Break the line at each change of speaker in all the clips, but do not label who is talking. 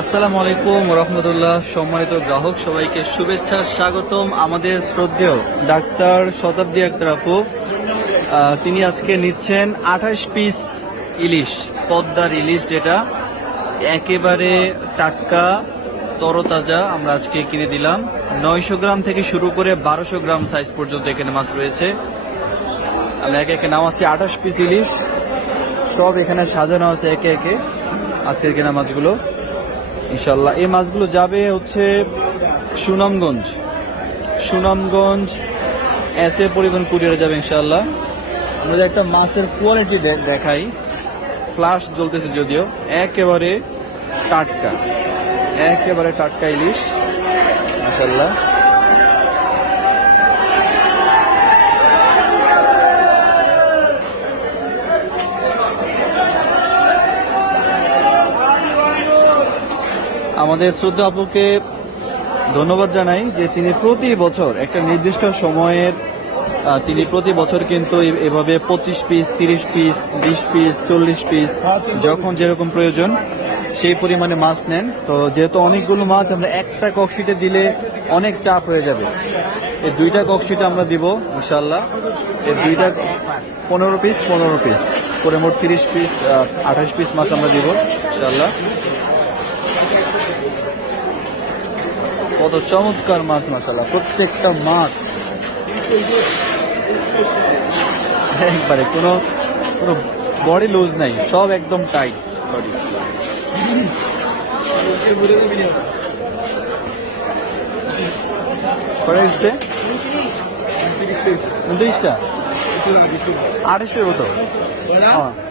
আসসালামু আলাইকুম রহমতুল্লাহ সম্মানিত গ্রাহক, সবাইকে শুভেচ্ছা, স্বাগতম আমাদের শ্রদ্ধেয় ডাক্তার শতাব্দী আক্তার আপু। তিনি আজকে নিচ্ছেন আঠাশ পিস ইলিশ, পদ্মার ইলিশ যেটা একেবারে টাটকা, তরতাজা আমরা আজকে কিনে দিলাম। নয়শো গ্রাম থেকে শুরু করে বারোশো গ্রাম সাইজ পর্যন্ত এখানে মাছ রয়েছে। আমরা একে একে নাম নামাচ্ছি আঠাশ পিস ইলিশ। সব এখানে সাজানো আছে একে একে আজকের কেনা মাছগুলো। ইনশাল্লাহ এই মাছগুলো যাবে হচ্ছে সুনামগঞ্জ। সুনামগঞ্জ এস এ পরিবহন কুরিয়ারে যাবে ইনশাল্লাহ আমরা একটা মাছের কোয়ালিটি দেখাই। ফ্লাশ জ্বলতেছে যদিও। একেবারে টাটকা। একেবারে টাটকা ইলিশ। মাশাল্লাহ আমাদের শ্রদ্ধা আপুকে ধন্যবাদ জানাই যে তিনি প্রতি বছর একটা নির্দিষ্ট সময়ের তিনি প্রতি বছর কিন্তু এভাবে পঁচিশ পিস তিরিশ পিস বিশ পিস চল্লিশ পিস যখন যেরকম প্রয়োজন সেই পরিমাণে মাছ নেন। তো যেহেতু অনেকগুলো মাছ, আমরা একটা ককশিটে দিলে অনেক চাপ হয়ে যাবে। এই দুইটা ককশিটে আমরা দিব ইনশাল্লাহ এই দুইটা পনেরো পিস পনেরো পিস করে মোট তিরিশ পিস আঠাশ পিস মাছ আমরা দিব ইনশাল্লাহ কত চমৎকার মাছ মশালা প্রত্যেকটা মাছ। একবারে কোনো কোনো বডি লুজ নাই, সব একদম টাইট বডি উনত্রিশটা? আঠাশটা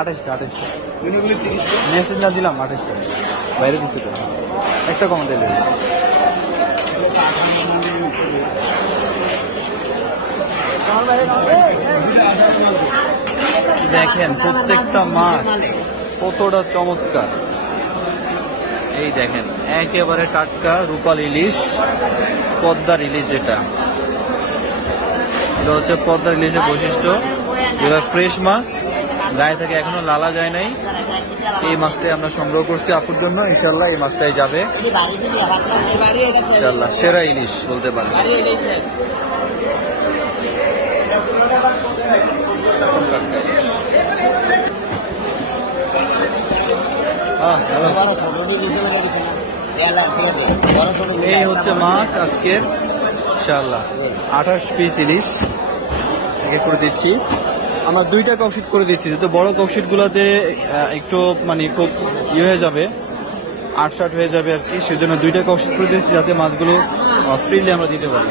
আঠাশটা না দিলাম একটা কমন দিলে দেখেন, প্রত্যেকটা মাছ কতটা চমৎকার। এই দেখেন, একেবারে টাটকা রূপাল ইলিশ, পদ্মার ইলিশ যেটা। এটা হচ্ছে পদ্মার ইলিশের বৈশিষ্ট্য। যেটা ফ্রেশ মাছ, গায়ে থেকে এখনও লালা যায় নাই। এই মাছটাই আমরা সংগ্রহ করছি আপুর জন্য। ইনশাল্লাহ এই মাছটাই যাবে। ইনশাল্লাহ সেরা ইলিশ বলতে পারেন। এই হচ্ছে মাছ আজকের ইনশাল্লাহ আঠাশ পিস ইলিশ করে দিচ্ছি। আমরা দুইটা ককশিট করে দিচ্ছি, যেহেতু বড় ককশিট গুলাতে একটু মানে খুব ইয়ে হয়ে যাবে, আটসাট হয়ে যাবে আর কি, সেজন্য দুইটা ককশিট করে দিচ্ছি যাতে মাছগুলো ফ্রিলি আমরা দিতে পারি।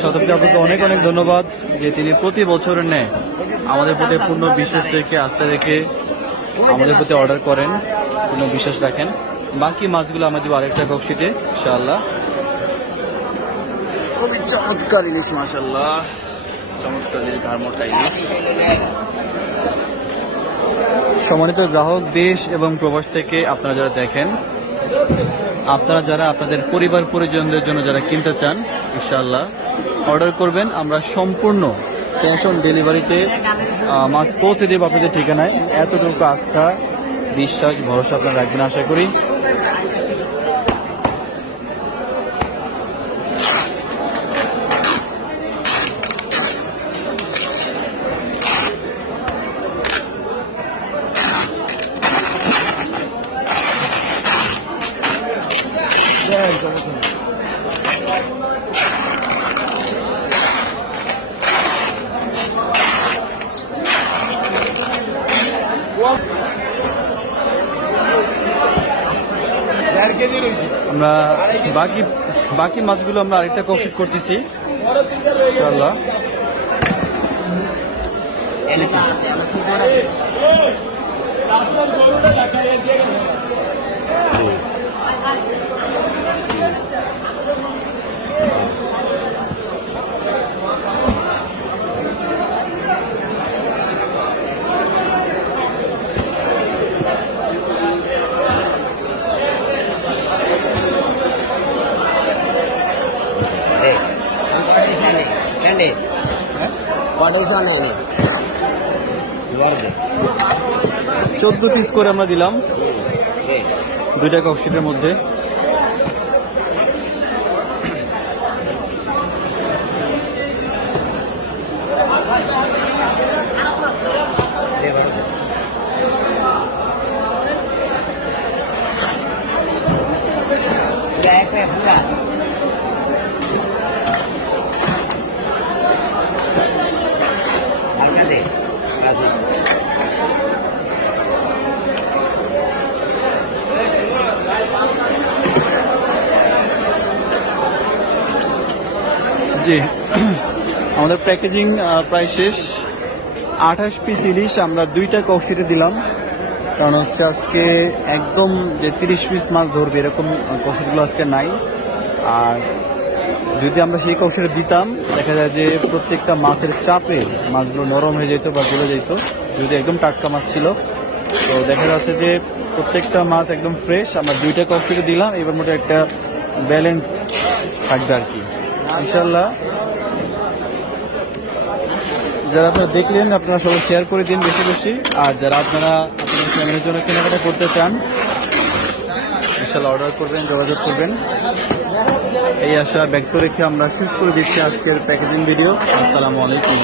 শতাব্দী আপুকে অনেক অনেক ধন্যবাদ যে তিনি প্রতি বছরের ন্যায় আমাদের প্রতি পূর্ণ বিশ্বাস রেখে আস্থা রেখে আমাদের প্রতি অর্ডার করেন পূর্ণ বিশ্বাস রাখেন। বাকি মাছগুলো আমরা দিব আরেকটা কক্সিতে ইনশাআল্লাহ। খুবই চমৎকার ইলিশ মাসাল্লাহ চমৎকার ইলিশ ইলিশ। সম্মানিত গ্রাহক দেশ এবং প্রবাস থেকে আপনারা যারা দেখেন আপনারা যারা আপনাদের পরিবার পরিজনদের জন্য যারা কিনতে চান ইনশাআল্লাহ। অর্ডার করবেন, আমরা সম্পূর্ণ ক্যাশ অন ডেলিভারিতে মাছ পৌঁছে দেবো আপনাদের ঠিকানায়। এতটুকু আস্থা, বিশ্বাস, ভরসা আপনারা রাখবেন, আশা করি। আমরা বাকি বাকি মাছগুলো আমরা আরেকটা কৌশিক করতেছি।
এনেকা আছে নেই কটেজও নেই
চোদ্দ পিস করে আমরা দিলাম। দুইটা কক্সিটের মধ্যে। জি। আমাদের প্যাকেজিং প্রায় শেষ। আঠাশ পিস ইলিশ আমরা দুইটা ককশিটে দিলাম। কারণ হচ্ছে আজকে একদম যে তিরিশ পিস মাছ ধরবে এরকম ককশিটগুলো আজকে নাই। আর যদি আমরা সেই কৌশলে দিতাম, দেখা যায় যে প্রত্যেকটা মাছের চাপে মাছগুলো নরম হয়ে যেত বা গলে যেত, যদি একদম টাটকা মাছ ছিল। তো দেখা যাচ্ছে যে প্রত্যেকটা মাছ একদম ফ্রেশ আমরা দুইটা ককশিটে দিলাম, এবার মোটা একটা ব্যালেন্সড থাকবে আর কি। ইনশাল্লাহ যারা আপনারা দেখলেন, আপনারা সবাই শেয়ার করে দিন বেশি বেশি। আর যারা আপনারা আপনাদের ফ্যামিলির জন্য কেনাকাটা করতে চান ইনশাল্লাহ অর্ডার করবেন, যোগাযোগ করবেন। এই আশা ব্যক্ত রেখে আমরা শেষ করে দিচ্ছি আজকের প্যাকেজিং ভিডিও আসসালামু আলাইকুম।